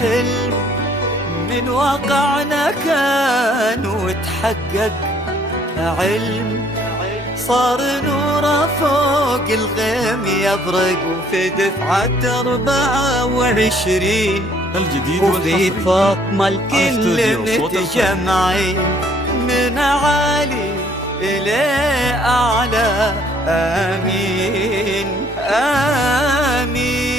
حلم من واقعنا كان وتحقق، علم صار نوره فوق الغيم يبرق، وفي دفعة 24 الجديد وفي فاطمة الكل متجمعين من عالي إلى أعلى. آمين آمين.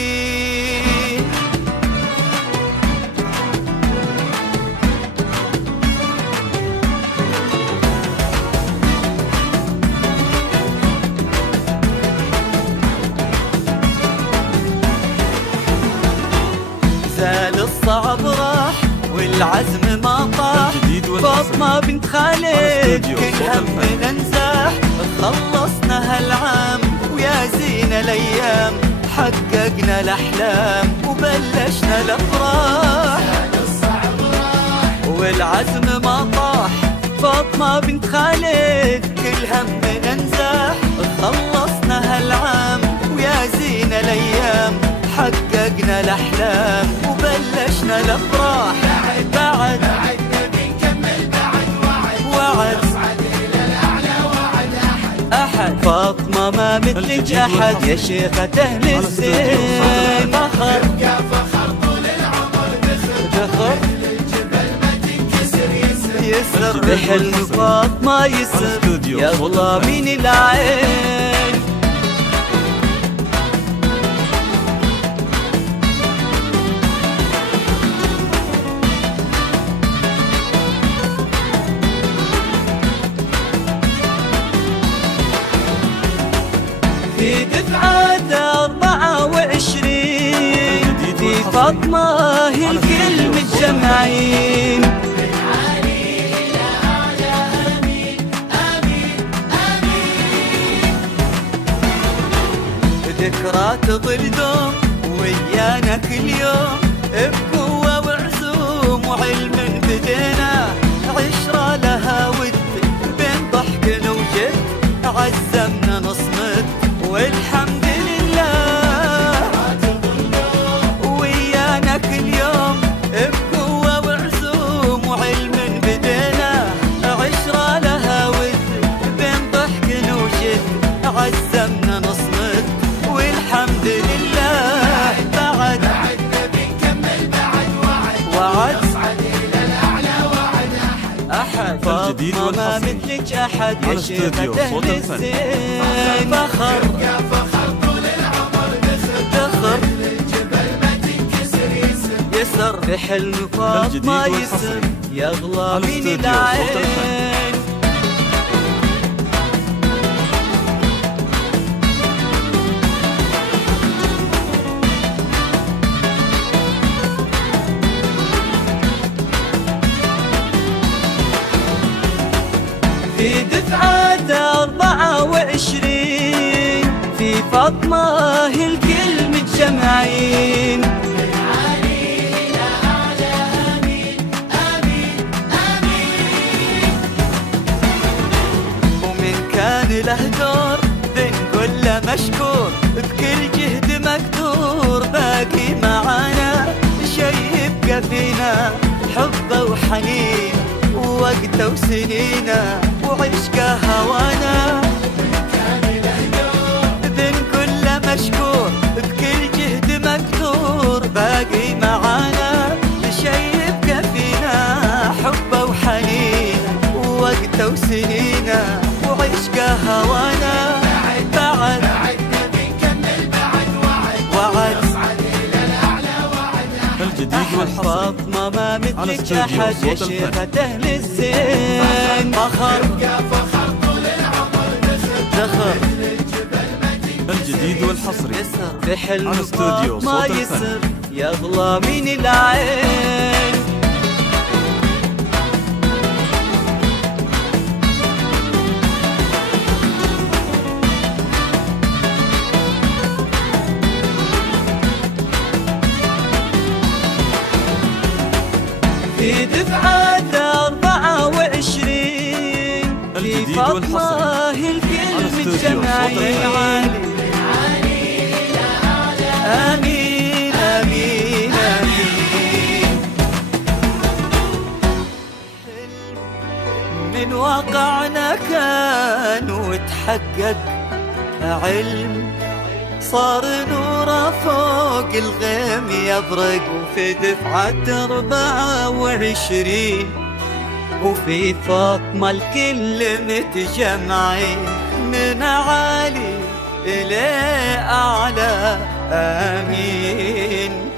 زال الصعب راح والعزم ما طاح، فاطمة بنت خالد كل همنا نزاح، خلصنا هالعام ويا زين الايام، حققنا الاحلام وبلشنا الافراح. زال الصعب راح والعزم ما طاح، فاطمة بنت خالد كل همنا نزاح، خلصنا هالعام ويا زين الايام، حققنا الأحلام وبلشنا الأفراح. بعد نبي نكمل بعد وعد نصعد إلى الأعلى وعد أحد. فاطمة ما مثلك أحد يا شيخة أهل الزين، فخر يبقى فخر طول العمر دخر الجبل ما تنكسر يسر بحلم فاطمة يسر يغلى من العين. في دفعة 24 في فاطمة الكل متجمعين، من عالي إلى أعلى. آمين آمين آمين. ذكرى تظل دوم ويانا كل يوم، بقوة وعزوم وعلم بدينا، عشرة لها ود بين ضحك وجد، عزمنا نصمد والحمد لله. ويانا كل يوم بقوة وعزوم وعلم بدينا، عشرة لها ود بين ضحك وجد، عزمنا نصمد والحمد لله. بعد نبي نكمل بعد وعد نصعد إلى الأعلى وعد أحد. الجديد فاطمة ما والحصري مثلك أحد يا على شيخة استوديو أهل صوت الفن. الزين، فخر يبقى فخر طول العمر دخر الجبل ما تنكسر يسر بحلم فاطمة الجديد يسر والحصري يغلى على من استوديو صوت العين. في دفعة 24 في فاطمة الكل متجمعين، من عالي إلى أعلى. آمين آمين آمين. ومن كان له دور بنقول له مشكور، بكل جهد مقدور باقي معانا، شي يبقى فينا حبه وحنين ووقته وسنينه وعشقه هوانا. بنقول له مشكور بكل جهد مقدور باقي معانا، شي يبقى فينا حبه وحنين ووقته وسنينه وعشقه هوانا. بعد نبي نكمل بعد وعد نصعد إلى الأعلى وعد الجديد والحصري فاطمة ما على مثلك استوديو أحد يا صوت الفن. شيخة أهل الزين، فخر يبقى فخر طول العمر دخر الجبل ما تنكسر الجديد والحصري يسر بحلم على استوديو فاطمة صوت الفن. يسر يغلى من العين. في دفعة 24 في الجديد فاطمة والحصري الكل على استوديو صوت متجمعين. الفن. آمين آمين آمين. تحقق علم، صار نوره فوق الغيم يبرق. وفي دفعة 24 وفي فاطمة الكل متجمعين، من عالي إلى أعلى آمين.